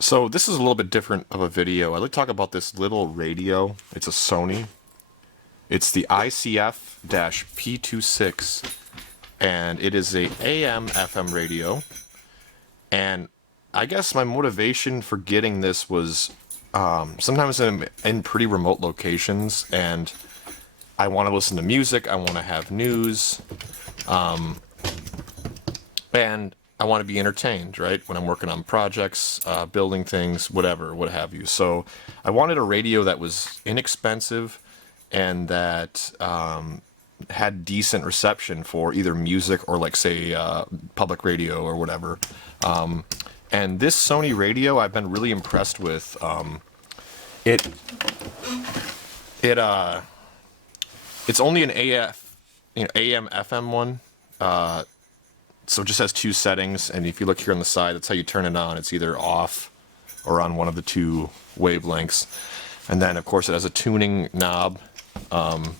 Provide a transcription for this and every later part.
So this is a little bit different of a video. I'd like to talk about this little radio. It's a Sony. It's the ICF-P26, and it is a AM/FM radio. And I guess my motivation for getting this was sometimes I'm in pretty remote locations, and I want to listen to music. I want to have news, and I want to be entertained, right? When I'm working on projects, building things, whatever, what have you. So I wanted a radio that was inexpensive and that had decent reception for either music or, like, say, public radio or whatever. And this Sony radio, I've been really impressed with. It it's only an AM/FM one. So it just has two settings, and if you look here on the side, that's how you turn it on. It's either off or on one of the two wavelengths. And then, of course, it has a tuning knob, and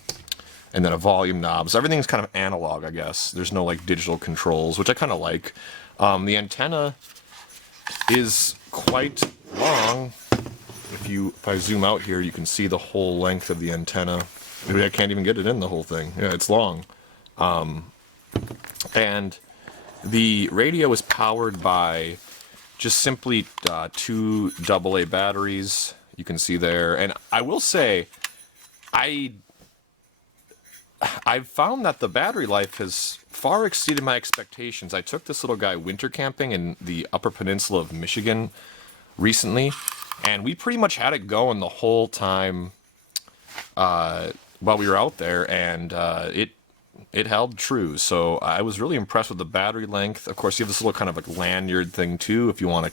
then a volume knob. So everything's kind of analog, I guess. There's no, like, digital controls, which I kind of like. The antenna is quite long. If I zoom out here, you can see the whole length of the antenna. Maybe I can't even get it in the whole thing. Yeah, it's long. And the radio is powered by just simply two AA batteries. You can see there. And I will say, I've found that the battery life has far exceeded my expectations. I took this little guy winter camping in the Upper Peninsula of Michigan recently, and we pretty much had it going the whole time while we were out there, and it held true. So I was really impressed with the battery length. Of course, you have this little kind of like lanyard thing too if you want to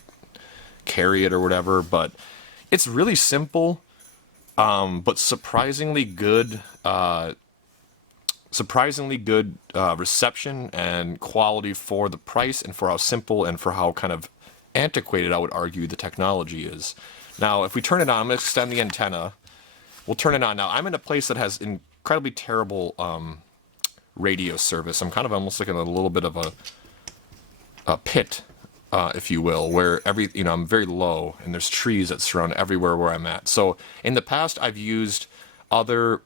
carry it or whatever, but it's really simple, but surprisingly good reception and quality for the price and for how simple and for how kind of antiquated, I would argue, the technology is. Now, if we turn it on, I'm going to extend the antenna. We'll turn it on. Now, I'm in a place that has incredibly terrible radio service. I'm kind of almost like in a little bit of a pit, if you will, where I'm very low, and there's trees that surround everywhere where I'm at. So in the past, I've used other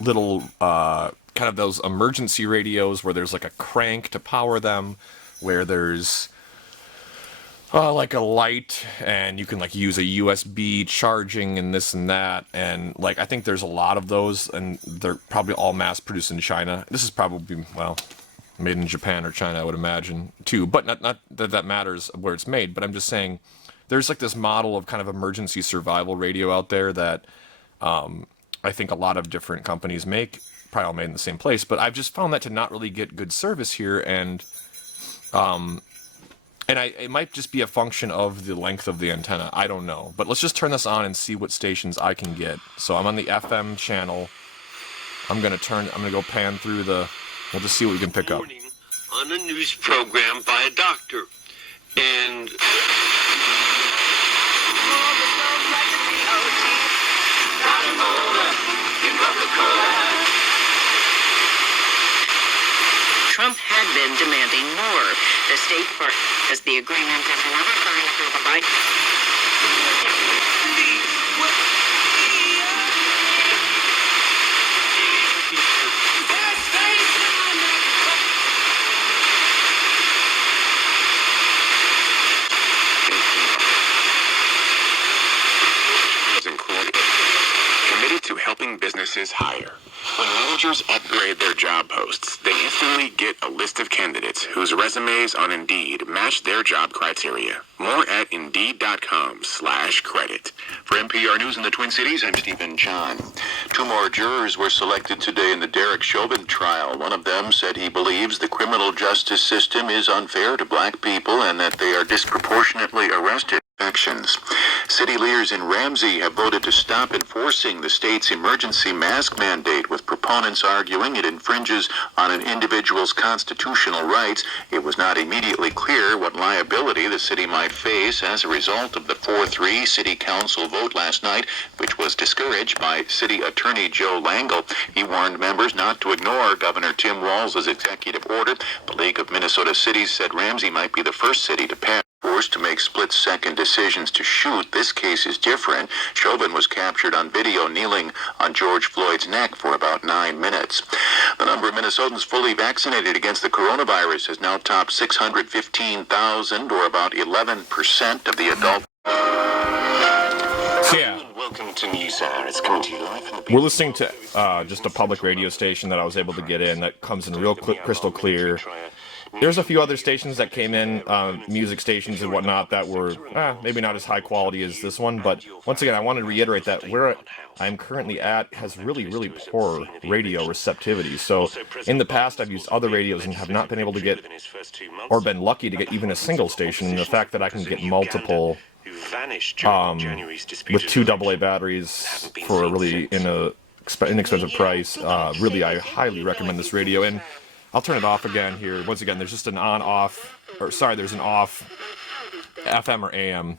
little kind of those emergency radios where there's like a crank to power them, where there's like a light, and you can like use a USB charging and this and that, and like I think there's a lot of those, and they're probably all mass produced in China. This is probably, well, made in Japan or China, I would imagine too, but not that that matters where it's made. But I'm just saying there's like this model of kind of emergency survival radio out there that I think a lot of different companies make, probably all made in the same place, but I've just found that to not really get good service here, and it might just be a function of the length of the antenna. I don't know. But let's just turn this on and see what stations I can get. So I'm on the FM channel. I'm going to go pan through we'll just see what we can pick up. On a news program by a doctor. And Trump had been demanding more. The State Department says the agreement is never going to provide. Committed to helping businesses hire. When managers upgrade their job posts, they instantly get a list of candidates whose resumes on Indeed match their job criteria. More at Indeed.com/credit. For NPR News in the Twin Cities, I'm Stephen John. Two more jurors were selected today in the Derek Chauvin trial. One of them said he believes the criminal justice system is unfair to black people and that they are disproportionately arrested. Actions. City leaders in Ramsey have voted to stop enforcing the state's emergency mask mandate, with proponents arguing it infringes on an individual's constitutional rights. It was not immediately clear what liability the city might face as a result of the 4-3 city council vote last night, which was discouraged by City Attorney Joe Langle. He warned members not to ignore Governor Tim Walz's executive order. The League of Minnesota Cities said Ramsey might be the first city to pass forced to make split-second decisions to shoot. This case is different. Chauvin was captured on video kneeling on George Floyd's neck for about 9 minutes. The number of Minnesotans fully vaccinated against the coronavirus has now topped 615,000, or about 11% of the adult. Yeah. Welcome to News Hour. It's coming to you live from the We're listening to just a public radio station that I was able to get in that comes in real crystal clear. There's a few other stations that came in, music stations and whatnot, that were maybe not as high quality as this one, but once again, I want to reiterate that where I'm currently at has really, really poor radio receptivity. So in the past, I've used other radios and have not been able to get, or been lucky to get even a single station, and the fact that I can get multiple with 2 AA batteries for a really inexpensive price, really, I highly recommend this radio. And I'll turn it off again here. Once again, there's just an on-off, or sorry, there's an off FM or AM.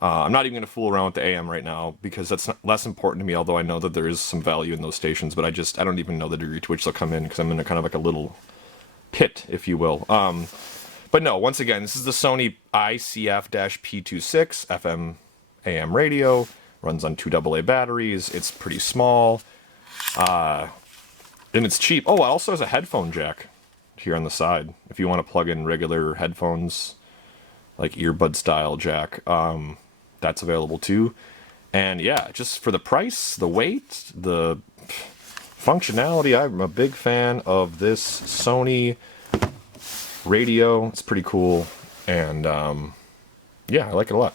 I'm not even going to fool around with the AM right now because that's less important to me, although I know that there is some value in those stations, but I don't even know the degree to which they'll come in because I'm in a kind of like a little pit, if you will. But no, once again, this is the Sony ICF-P26 FM AM radio. Runs on 2 AA batteries. It's pretty small. And it's cheap. Oh, it also has a headphone jack here on the side. If you want to plug in regular headphones, like earbud style jack, that's available too. And yeah, just for the price, the weight, the functionality, I'm a big fan of this Sony radio. It's pretty cool. And yeah, I like it a lot.